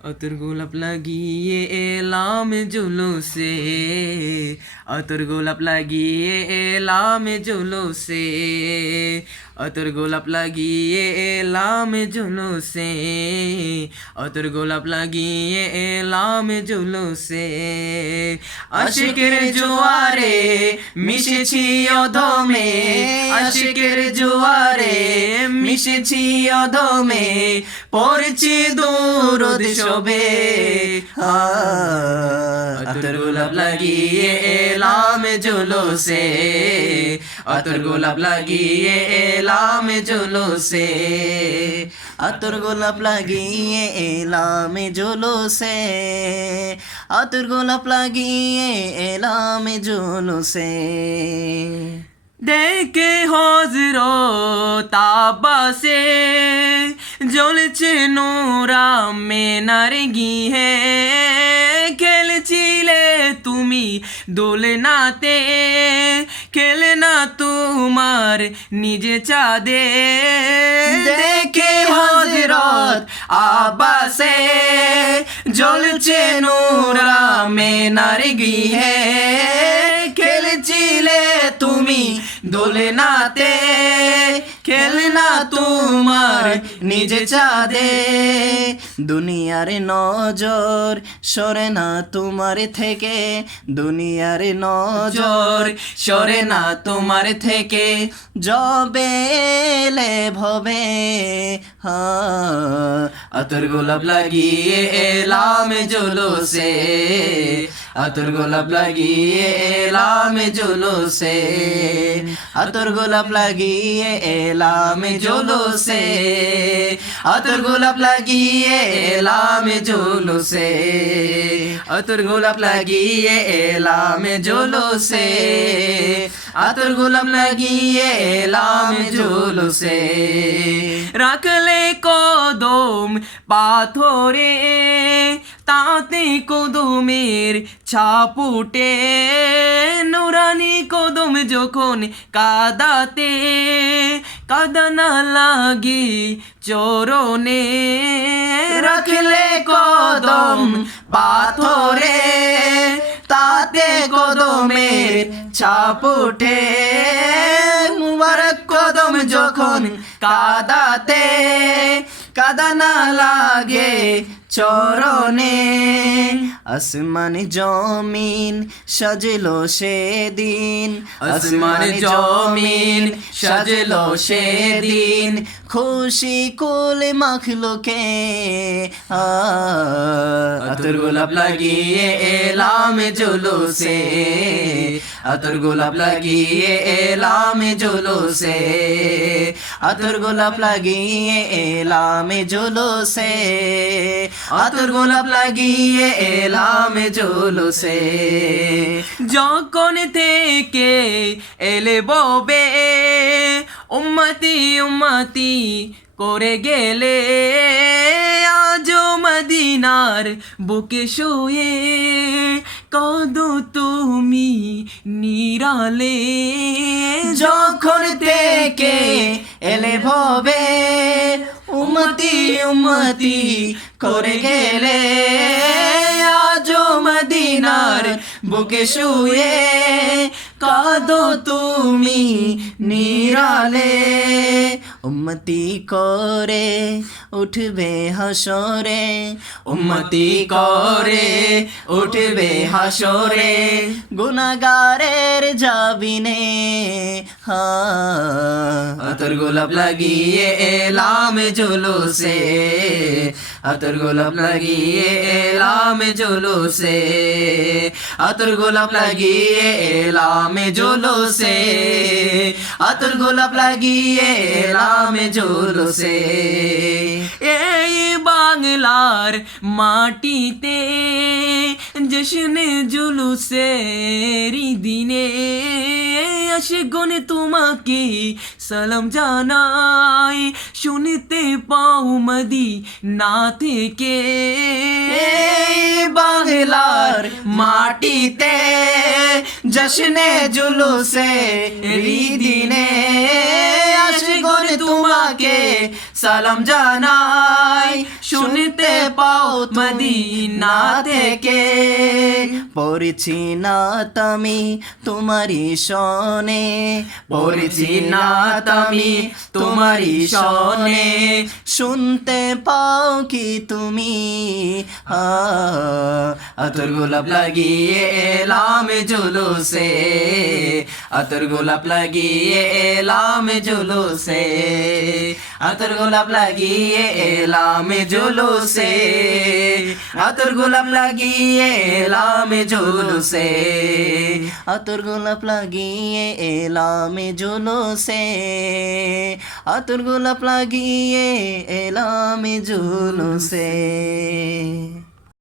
अतर गोलाप লাগিয়ে এলাম জুলুসে अतर গোলাপ লাগিয়ে এলাম জুলুসে अतर গোলাপ লাগিয়ে এলাম জুলুসে अतर গোলাপ লাগিয়ে এলাম জুলুসে আশিকের জোয়ারে মিশেছি অধমে আশিকের জোয়ারে মিশেছি অধমে পড়ছি দরুদ শোবে अतर গোলাপ লাগিয়ে এলাম জুলুসে अतर গোলাপ লাগিয়ে এলাম জুলুসে আতর গোলাপ লাগিয়ে এলাম জুলুসে আতর গোলাপ লাগিয়ে এলাম জুলুসে দেখে হযরত আব্বাসে জ্বলছে নোরা মেনার গিয়ে খেলছিলে তুমি দোলনাতে খেলে না তোমার নিজে চাঁদে দেখে হযরত আব্বাসে জ্বলছে নোরা মেনার গিয়ে খেলছিলে তুমি দোলনাতে খেলনা তোমার নিজে চাঁদে দুনিয়ার নজর সরে না তোমার থেকে দুনিয়ার নজর সরে না তোমার থেকে জবে এলে ভবে अतर গোলাপ লাগিয়ে এলাম জুলুসে अतर গোলাপ লাগিয়ে এলাম জুলুসে আতর গোলাপ লাগিয়ে এলাম জুলুসে अतर গোলাপ লাগিয়ে এলাম জুলুসে अतर গোলাপ লাগিয়ে এলাম জুলুসে अतर গোলাপ লাগিয়ে এলাম জুলুসে রাখলে কদম পাথরে তাতে কদমের ছাপুটে নুরানি কদম যখন কাদাতে কাদা না লাগে চরণে রাখলে কদম পাথরে তাতে কদমের ছাপ ওঠে মুবারক কদম যখন কাদাতে কাদা না লাগে চরণে আসমান জমিন সাজলো সেদিন আসমান জমিন সাজলো সেদিন খুশি কুল মাখলুকে अतर গোলাপ লাগিয়ে এলাম জুলুসে अतर গোলাপ লাগিয়ে এলাম জুলুসে আতর গোলাপ লাগিয়ে এলাম জুলুসে अतर গোলাপ লাগিয়ে এলাম জুলুসে যখন থেকে এলে ববে উম্মতি উম্মতি করে গেলে আজো মদিনার বুকে শুয়ে কদো তুমি নিরালে যখন থেকে এলে ভবে উম্মতি উম্মতি করে গেলে আজো মদিনার বুকে শুয়ে কাঁদো তুমি নিরালে উম্মতি করে উঠবে হাসরে উম্মতি করে উঠবে হাসরে গুনাহগারের জাবিনে अतर গোলাপ লাগিয়ে এলাম জুলুসে अतर গোলাপ লাগিয়ে এলাম জুলুসে अतर গোলাপ লাগিয়ে এলাম জুলুসে अतर গোলাপ লাগিয়ে এলাম জুলুসে এই বাংলার মাটিতে জশ্নে জুলুসের দিনে আশিকগণ তোমাকে সালাম জানাই শুনতে পাও মদিনা থেকে বাংলার মাটিতে জশ্নে জুলুসে দিনে আশিকগণ তোমাকে সালাম জানাই, শুনতে পাও মদিনা থেকে। পড়েছি নাত আমি তোমারি শনে, পড়েছি নাত আমি তোমারি শনে, শুনতে পাও কি তুমি? আতর গোলাপ লাগিয়ে এলাম জুলুসে, আতর গোলাপ লাগিয়ে এলাম জুলুসে, আতর গোলাপ লাগিয়ে এলাম জুলুসে, আতর গোলাপ লাগিয়ে এলাম জুলুসে, আতর গোলাপ লাগিয়ে এলাম জুলুসে, আতর গোলাপ লাগিয়ে এলাম জুলুসে।